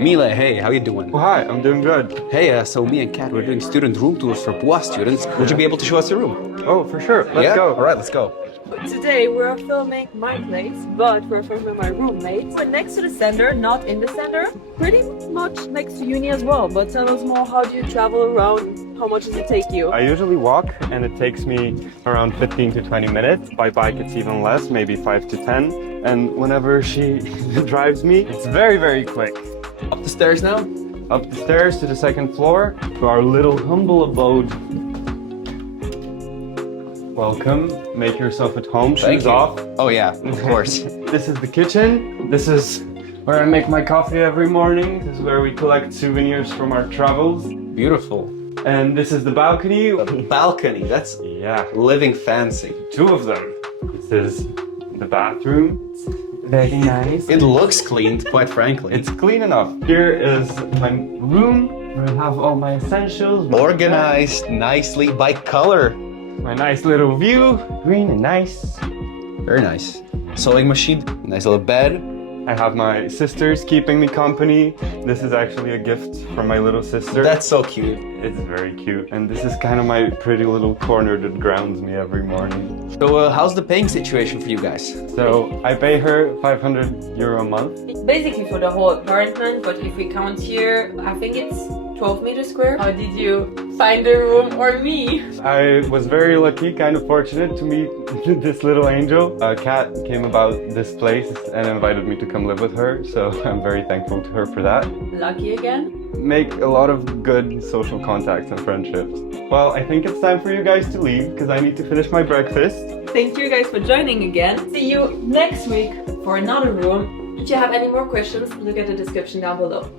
Mila, hey, how you doing? Oh, hi, I'm doing good. Hey, so me and Kat, we're doing student room tours for BUas students. Would you be able to show us your room? Oh, for sure. Let's go. All right, let's go. Today we're filming my place, but we're filming my roommates. We're next to the center, not in the center. Pretty much next to uni as well. But tell us more, how do you travel around? How much does it take you? I usually walk and it takes me around 15 to 20 minutes. By bike it's even less, maybe 5 to 10. And whenever she drives me, it's very, very quick. Up the stairs now? Up the stairs to the second floor, to our little humble abode. Welcome, make yourself at home, shoes off. Oh yeah, of course. This is the kitchen. This is where I make my coffee every morning. This is where we collect souvenirs from our travels. Beautiful. And this is the balcony. The balcony, that's living fancy. 2 of them. This is the bathroom. It's very nice. It looks cleaned, quite frankly. It's clean enough. Here is my room where I have all my essentials. Organized nicely by color. My nice little view. Green and nice. Very nice. Sewing machine, nice little bed. I have my sisters keeping me company. This is actually a gift from my little sister. That's so cute. It's very cute. And this is kind of my pretty little corner that grounds me every morning. So how's the paying situation for you guys? So I pay her €500 a month. Basically for the whole apartment, but if we count here, I think it's 12 meters square. How did you find a room, or me? I was very lucky, kind of fortunate to meet this little angel. Kat came about this place and invited me to come live with her, so I'm very thankful to her for that. Lucky again? Make a lot of good social contacts and friendships. Well, I think it's time for you guys to leave because I need to finish my breakfast. Thank you guys for joining again. See you next week for another room. If you have any more questions, look at the description down below.